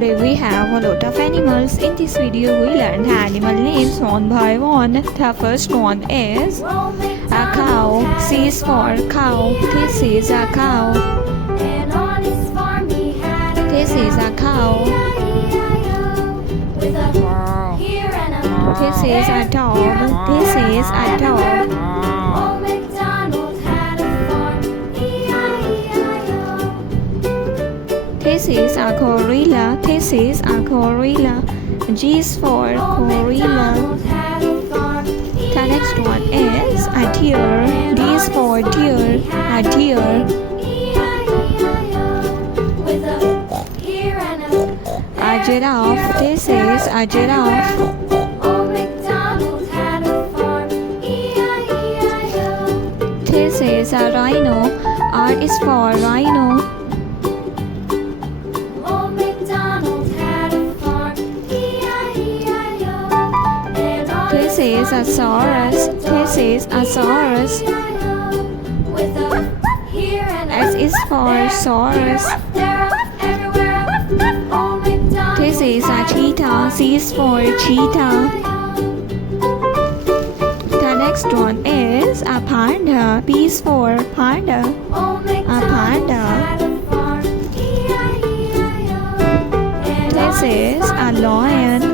Today we have a lot of animals. In this video we learn the animal names one by one. The first one is a cow. C is for cow. This is a cow. This is a cow. This is a dog. This is a dog. This is a gorilla. This is a gorilla. G is for gorilla. The next one is a deer. D is for deer. A deer. A giraffe. This is a giraffe. This is a rhino. R is for rhino. This is a saurus. This is a saurus. S is for saurus. This is a cheetah. C is for cheetah. The next one is a panda. P is for panda. A panda. This is a lion.